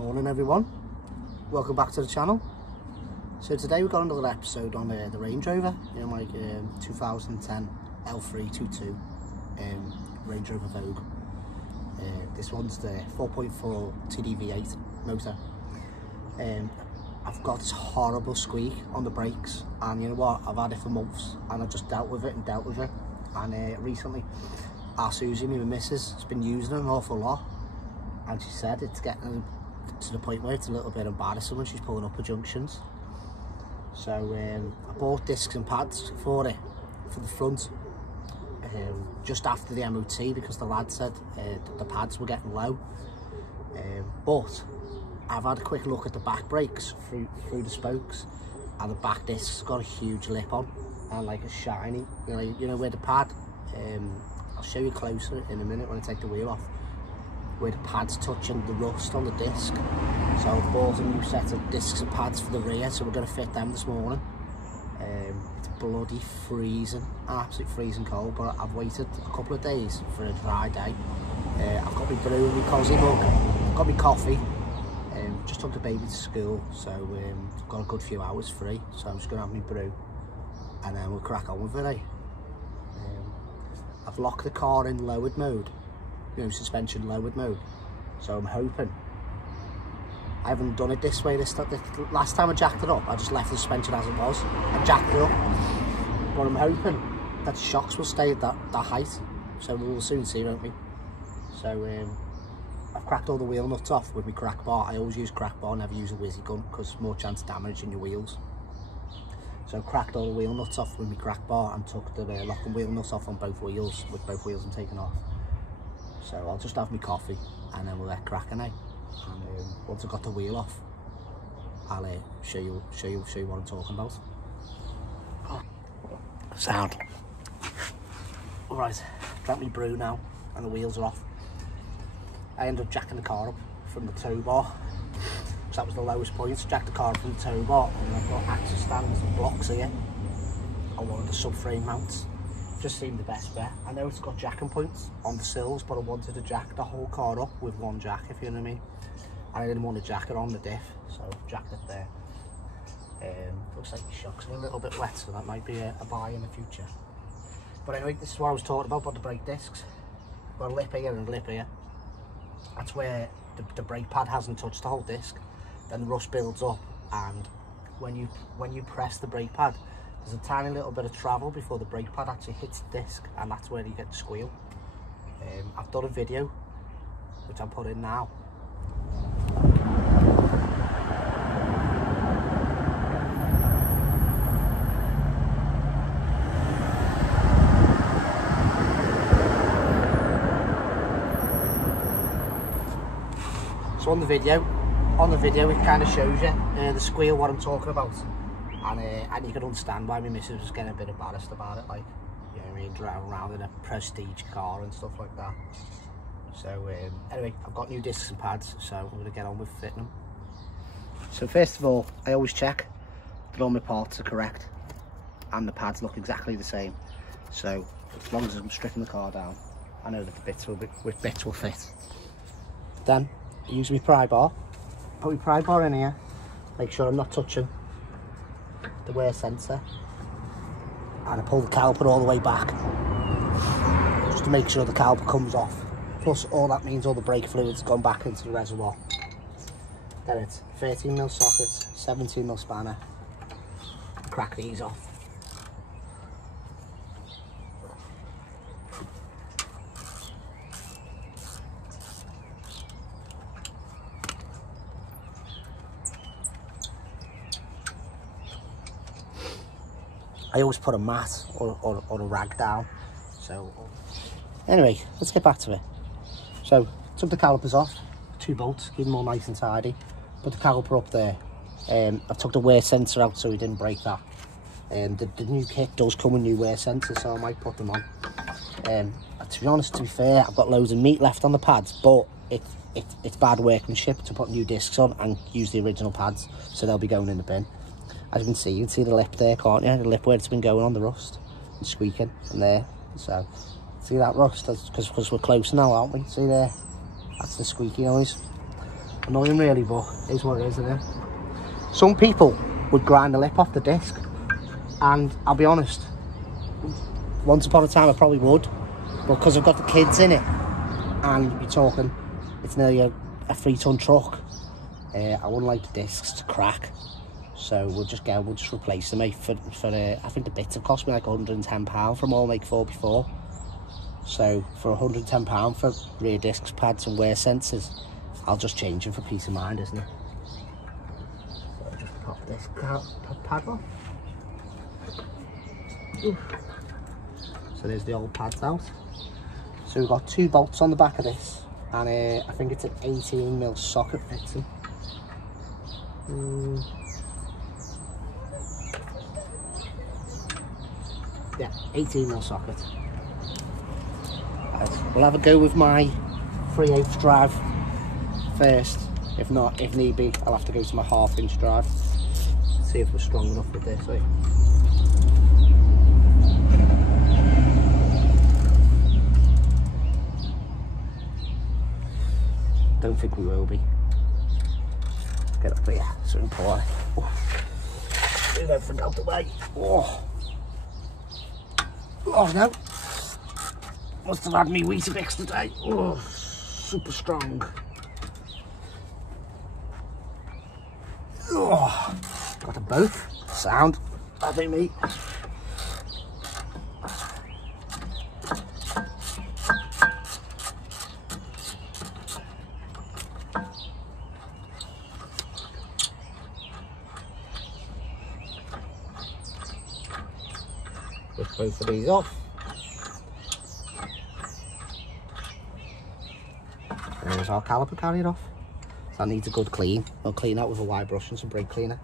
Morning everyone, welcome back to the channel. So today we've got another episode on the Range Rover, you know, my 2010 L322 Range Rover Vogue. This one's the 4.4 TDV8 motor. I've got this horrible squeak on the brakes, and you know what, I've had it for months and I've just dealt with it. And recently our Susie, my missus, has been using it an awful lot, and she said it's getting to the point where it's a little bit embarrassing when she's pulling up at junctions. So I bought discs and pads for it, for the front, just after the MOT, because the lad said the pads were getting low. But I've had a quick look at the back brakes through the spokes, and the back disc's got a huge lip on, and like a shiny, you know where the pad, I'll show you closer in a minute when I take the wheel off, where the pad's touching the rust on the disc. So I've bought a new set of discs and pads for the rear, so we're going to fit them this morning. It's bloody freezing, absolutely freezing cold, but I've waited a couple of days for a dry day. I've got my brew and my cosy mug, I've got my coffee, just took the baby to school, so I've got a good few hours free, so I'm just going to have my brew and then we'll crack on with it. I've locked the car in lowered mode, you know, suspension lowered mode, so I'm hoping, I haven't done it this way, the last time I jacked it up, I just left the suspension as it was, I jacked it up, but I'm hoping that the shocks will stay at that height, so we'll soon see, won't we? So I've cracked all the wheel nuts off with my crack bar. I always use crack bar, never use a whizzy gun, because more chance of damaging your wheels. So I cracked all the wheel nuts off with my crack bar and took the locking wheel nuts off on both wheels, with both wheels and taken off. So I'll just have my coffee and then we'll get cracking, eh? And once I've got the wheel off, I'll show you what I'm talking about. Sound. Alright, drank my brew now and the wheels are off. I ended up jacking the car up from the tow bar, so that was the lowest point. Jacked the car up from the tow bar, and I've got access stands and blocks here on one of the subframe mounts. Just seemed the best bet. I know it's got jacking points on the sills, but I wanted to jack the whole car up with one jack, if you know what I mean. And I didn't want to jack it on the diff, so jacked it there. Looks like the shocks are a little bit wet, so that might be a buy in the future. But anyway, this is what I was talking about the brake discs. Got a lip here and a lip here. That's where the brake pad hasn't touched the whole disc. Then the rust builds up, and when you press the brake pad, there's a tiny little bit of travel before the brake pad actually hits the disc, and that's where you get the squeal. I've done a video, which I'm putting now. So on the video it kind of shows you the squeal, what I'm talking about, and you can understand why my missus was getting a bit embarrassed about it, like, you know what I mean, driving around in a prestige car and stuff like that. So anyway, I've got new discs and pads, so I'm going to get on with fitting them. So first of all, I always check that all my parts are correct and the pads look exactly the same. So as long as I'm stripping the car down, I know that the bits will fit. Then I use my pry bar, put my pry bar in here, make sure I'm not touching the wear sensor, and I pull the caliper all the way back, just to make sure the caliper comes off. Plus all that means all the brake fluid's gone back into the reservoir. Then it's 13mm sockets, 17mm spanner, crack these off. I always put a mat or a rag down. So anyway, let's get back to it. So took the calipers off, 2 bolts, keep them all nice and tidy. Put the caliper up there. I took the wear sensor out so we didn't break that. The new kit does come with new wear sensors, so I might put them on. To be honest, to be fair, I've got loads of meat left on the pads, but it's bad workmanship to put new discs on and use the original pads, so they'll be going in the bin. As you can see the lip there, can't you? The lip where it's been going on the rust and squeaking, and there. So see that rust? Because we're close now, aren't we? See there? That's the squeaky noise. Annoying really, but it is what it is, isn't it? Some people would grind the lip off the disc, and I'll be honest, once upon a time I probably would, but because I've got the kids in it, and you're talking, it's nearly a 3-ton truck, I wouldn't like the discs to crack. So we'll just replace them, mate. For I think the bits have cost me like £110 from all make 4x4. So for £110 for rear discs, pads and wear sensors, I'll just change them for peace of mind, isn't it? So I'll just pop this pad on. Oof. So there's the old pads out. So we've got 2 bolts on the back of this, and I think it's an 18mm socket fits them. Yeah, 18mm socket. Right, we'll have a go with my 3/8 drive first. If not, if need be, I'll have to go to my 1/2-inch drive. See if we're strong enough with this. Right? Don't think we will be. Get up here, so important. Move everything out the way. Oh no. Must have had me Weetabix today. Oh, super strong. Oh, got them both. Sound. I think me. Lift both of these off. There's our caliper carrier off. So that needs a good clean. We'll clean out with a wide brush and some brake cleaner.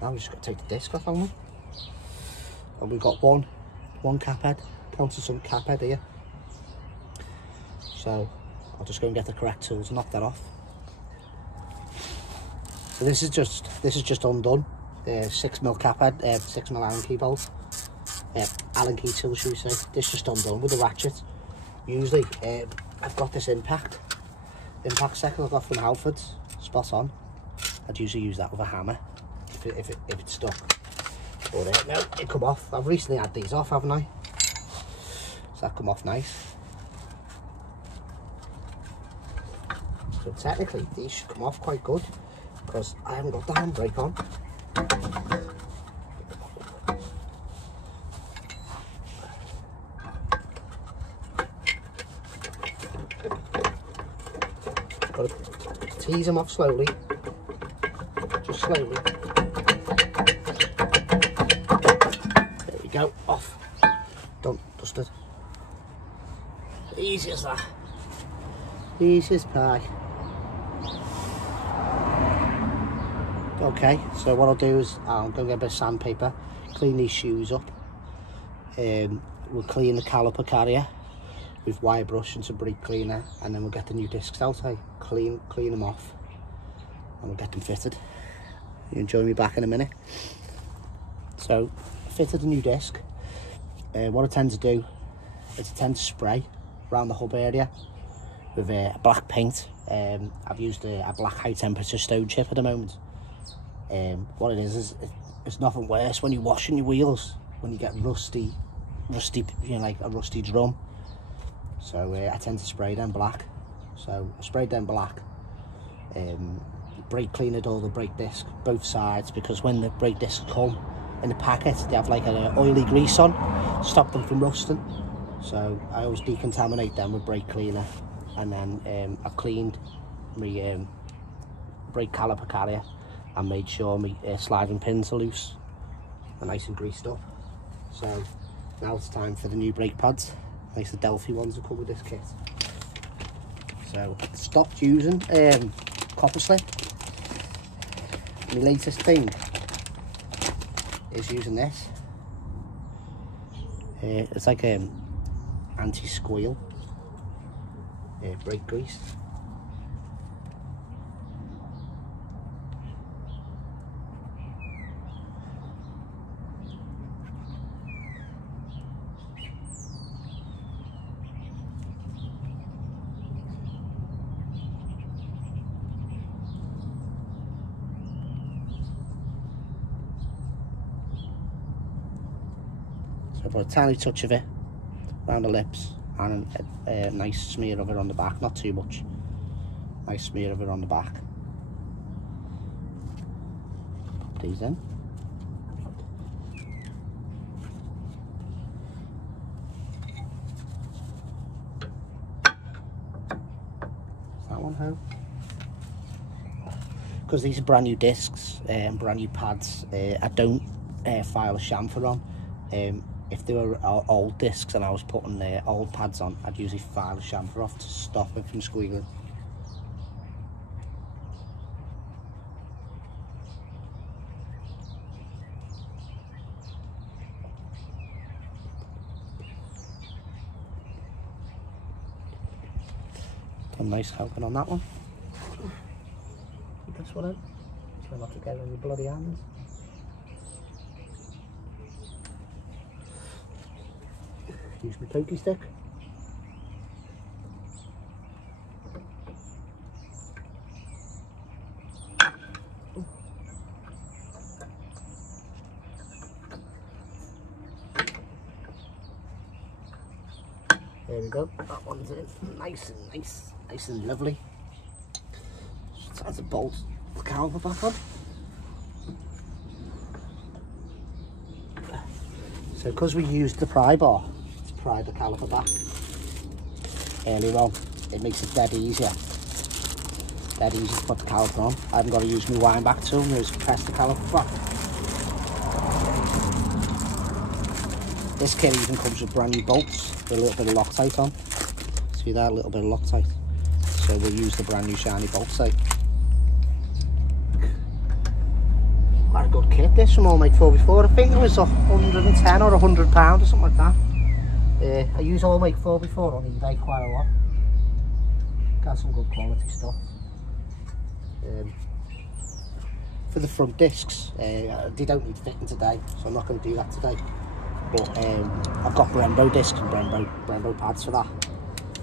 Now we just got to take the disc off, haven't we? And we've got one cap head. Counting some cap head here. So I'll just go and get the correct tools and knock that off. So this is just undone. 6mm cap head, 6mm Allen key bolt. Allen key tool, should we say. This just undone with a ratchet. Usually I've got this impact second I got from Halfords, spot on. I'd usually use that with a hammer if it's stuck. But no, it come off. I've recently had these off, haven't I? So that come off nice. So technically these should come off quite good because I haven't got the handbrake on. Got to tease them off slowly, just slowly. There we go, off. Done, dusted. Easy as that. Easy as pie. Okay, so what I'll do is I'll go get a bit of sandpaper, clean these shoes up. We'll clean the caliper carrier with wire brush and some brake cleaner, and then we'll get the new discs out. Clean them off, and we'll get them fitted. You join me back in a minute. So, fitted a new disc. What I tend to do is I tend to spray around the hub area with a black paint. I've used a black high temperature stone chip at the moment. What it is it's nothing worse when you're washing your wheels, when you get rusty, you know, like a rusty drum. So I tend to spray them black. So I sprayed them black. Brake cleanered all the brake disc, both sides, because when the brake discs come in the packet, they have like an oily grease on, stop them from rusting. So I always decontaminate them with brake cleaner, and then I've cleaned my brake caliper carrier and made sure my sliding pins are loose and nice and greased up. So now it's time for the new brake pads. Nice, the Delphi ones that come with this kit. So I stopped using copper slip. My latest thing is using this. It's like anti-squeal brake grease. So put a tiny touch of it around the lips and a nice smear of it on the back, not too much. Nice smear of it on the back. Put these in. That one home. Because these are brand new discs and brand new pads, I don't file a chamfer on. If they were old discs and I was putting old pads on, I'd usually file a chamfer off to stop it from squealing. Done nice helping on that one. Keep this one in, try not to get it on your bloody hands. Use my pokey stick. There we go. That one's in. Nice and lovely. Just add the bolt, the caliper back on. So because we used the pry bar to pry the caliper back earlier on, it makes it dead easier. Dead easy to put the caliper on. I haven't got to use my wind back tool, just press the caliper back. This kit even comes with brand new bolts with a little bit of Loctite on. See that, a little bit of Loctite. So we'll use the brand new shiny bolt sight. Quite a good kit this from Allmake 4x4. I think it was 110 or £100 or something like that. I use Allmake 4x4 on eBay quite a lot. Got some good quality stuff. For the front discs, they don't need fitting today, so I'm not going to do that today. But I've got Brembo discs and Brembo pads for that.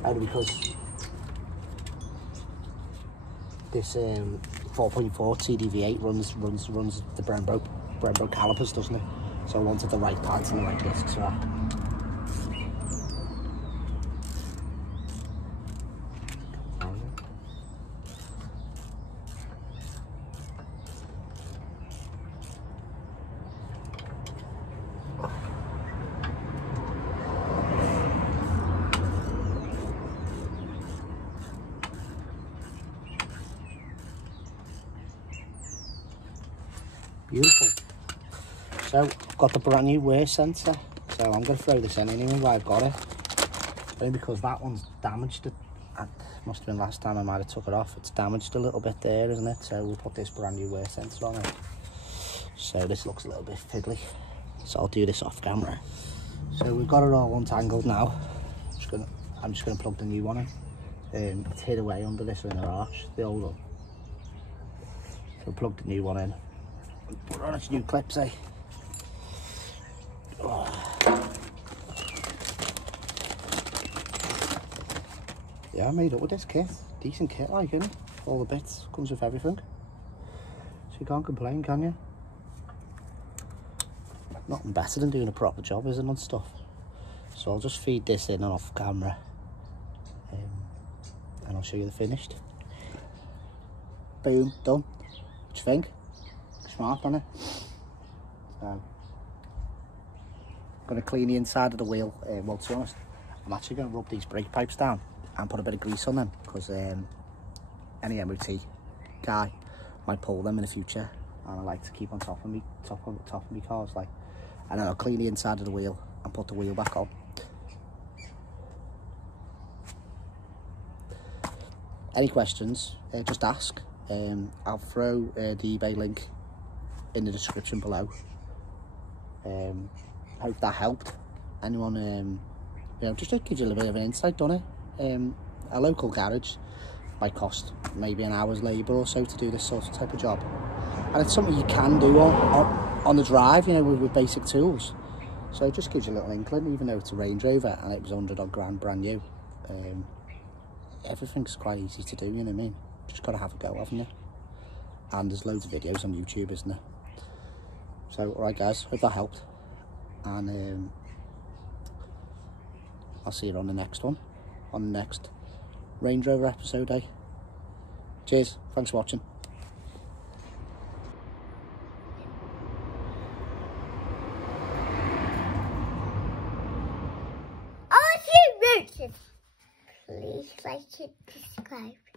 Only because this 4.4 TDV8 runs the Brembo calipers, doesn't it? So I wanted the right pads and the right discs for that. Beautiful. So I've got the brand new wear sensor, so I'm going to throw this in anyway while I've got it. Only because that one's damaged. It must have been last time I might have took it off. It's damaged a little bit there, isn't it? So we'll put this brand new wear sensor on it. So this looks a little bit fiddly, so I'll do this off camera. So we've got it all untangled now. I'm just gonna plug the new one in. It's hid away under this inner arch, the old one. So plug the new one in. Put on its new clips, eh? Oh. Yeah, I made up with this kit. Decent kit, like, isn't it? All the bits, comes with everything. So you can't complain, can you? Nothing better than doing a proper job, isn't it, stuff? So I'll just feed this in and off camera. And I'll show you the finished. Boom, done. What do you think? Smart, isn't it? So, I'm going to clean the inside of the wheel. Well, to be honest, I'm actually going to rub these brake pipes down and put a bit of grease on them, because any MOT guy might pull them in the future, and I like to keep on top of me cars, like. And then I'll clean the inside of the wheel and put the wheel back on. Any questions, just ask. I'll throw the eBay link in the description below. Hope that helped. Anyone, you know, just to give you a little bit of an insight, doesn't it? A local garage might cost maybe an hour's labour or so to do this sort of type of job, and it's something you can do on the drive, you know, with basic tools. So it just gives you a little inkling, even though it's a Range Rover and it was 100 odd grand brand new. Everything's quite easy to do, you know what I mean? Just got to have a go, haven't you? And there's loads of videos on YouTube, isn't there? So, alright guys, hope that helped. And I'll see you on the next one, on the next Range Rover episode, eh? Cheers, thanks for watching. Please like and subscribe.